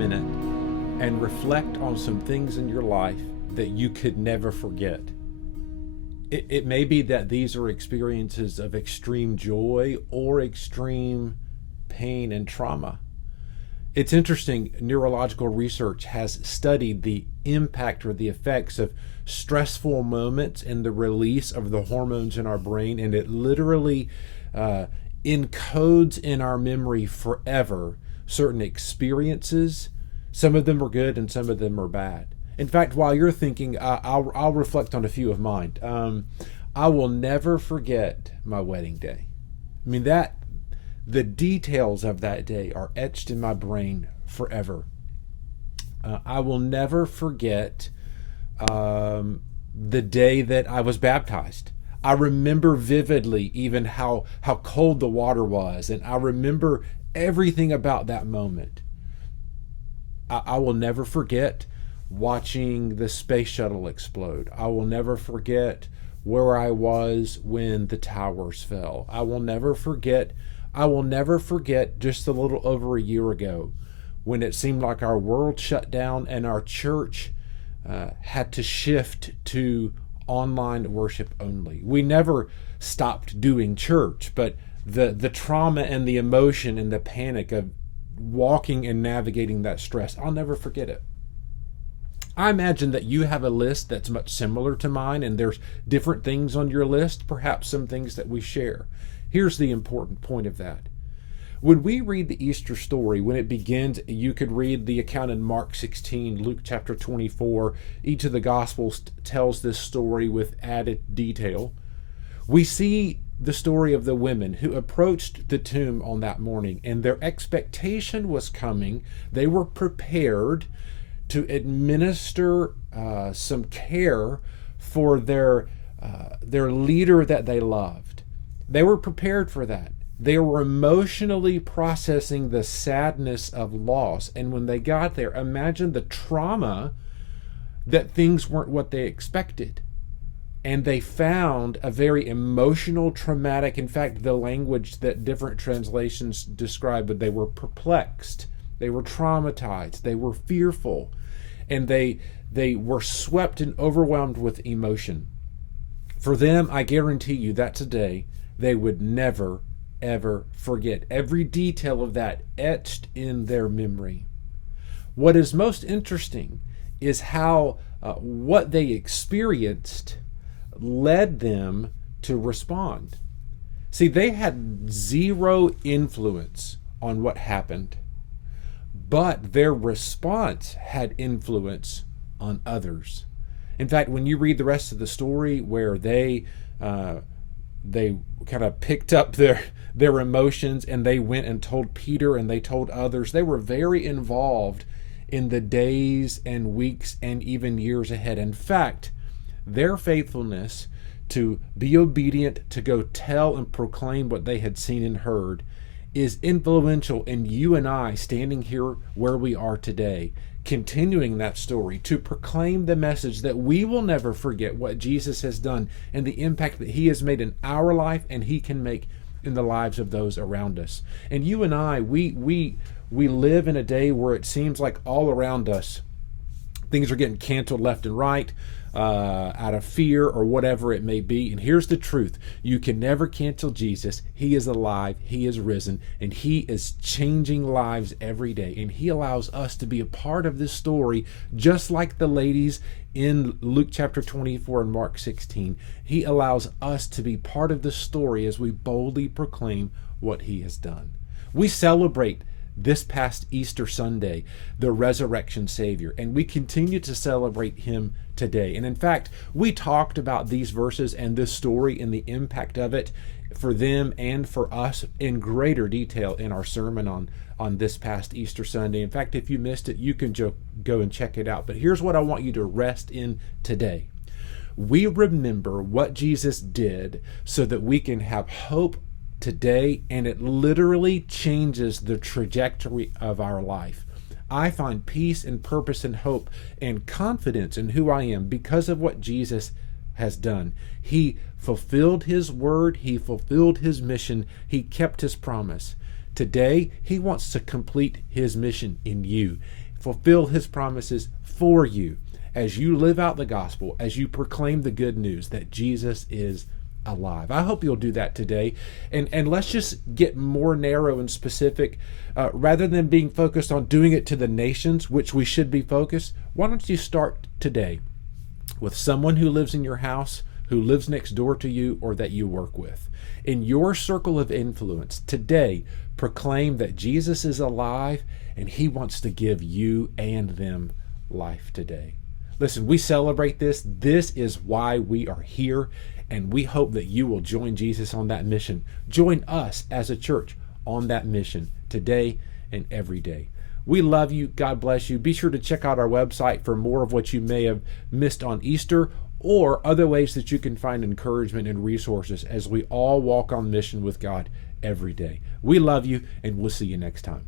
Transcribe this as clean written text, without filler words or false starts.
minute and reflect on some things in your life that you could never forget. It may be that these are experiences of extreme joy or extreme pain and trauma. It's interesting, neurological research has studied the impact or the effects of stressful moments and the release of the hormones in our brain, and it literally encodes in our memory forever certain experiences. Some of them are good and some of them are bad. In fact, while you're thinking, I'll reflect on a few of mine. I will never forget my wedding day. I mean, the details of that day are etched in my brain forever. I will never forget the day that I was baptized. I remember vividly even how cold the water was, and I remember everything about that moment. I will never forget watching the space shuttle explode. I will never forget where I was when the towers fell. I will never forget just a little over a year ago when it seemed like our world shut down and our church had to shift to online worship only. We never stopped doing church, but the trauma and the emotion and the panic of walking and navigating that stress, I'll never forget it. I imagine that you have a list that's much similar to mine, and there's different things on your list, perhaps some things that we share. Here's the important point of that. When we read the Easter story, when it begins, you could read the account in Mark 16, Luke chapter 24. Each of the Gospels tells this story with added detail. We see the story of the women who approached the tomb on that morning, and their expectation was coming. They were prepared to administer some care for their leader that they loved. They were prepared for that. They were emotionally processing the sadness of loss. And when they got there, imagine the trauma that things weren't what they expected. And they found a very emotional, traumatic, in fact, the language that different translations describe, but they were perplexed. They were traumatized. They were fearful. And they were swept and overwhelmed with emotion. For them, I guarantee you that today they would never, ever forget. Every detail of that etched in their memory. What is most interesting is how what they experienced led them to respond. See, they had zero influence on what happened, but their response had influence on others. In fact, when you read the rest of the story where they kind of picked up their emotions and they went and told Peter and they told others, they were very involved in the days and weeks and even years ahead. In fact, their faithfulness to be obedient, to go tell and proclaim what they had seen and heard, is influential in you and I standing here where we are today, continuing that story to proclaim the message that we will never forget what Jesus has done and the impact that he has made in our life and he can make in the lives of those around us. And you and I, we live in a day where it seems like all around us things are getting canceled left and right, out of fear or whatever it may be. And here's the truth. You can never cancel Jesus. He is alive. He is risen. And he is changing lives every day. And he allows us to be a part of this story, just like the ladies in Luke chapter 24 and Mark 16. He allows us to be part of the story as we boldly proclaim what he has done. We celebrate this past Easter Sunday the resurrection Savior, and we continue to celebrate him today. And in fact, we talked about these verses and this story and the impact of it for them and for us in greater detail in our sermon on this past Easter Sunday. In fact, if you missed it, you can go and check it out. But here's what I want you to rest in today. We remember what Jesus did so that we can have hope today, and it literally changes the trajectory of our life. I find peace and purpose and hope and confidence in who I am because of what Jesus has done. He fulfilled his word. He fulfilled his mission. He kept his promise. Today, he wants to complete his mission in you. fulfill his promises for you as you live out the gospel, as you proclaim the good news that Jesus is alive. I hope you'll do that today. And let's just get more narrow and specific. Rather than being focused on doing it to the nations, which we should be focused, why don't you start today with someone who lives in your house, who lives next door to you, or that you work with? In your circle of influence today, proclaim that Jesus is alive and he wants to give you and them life today. Listen, we celebrate this. This is why we are here, and we hope that you will join Jesus on that mission. Join us as a church on that mission today and every day. We love you. God bless you. Be sure to check out our website for more of what you may have missed on Easter, or other ways that you can find encouragement and resources as we all walk on mission with God every day. We love you, and we'll see you next time.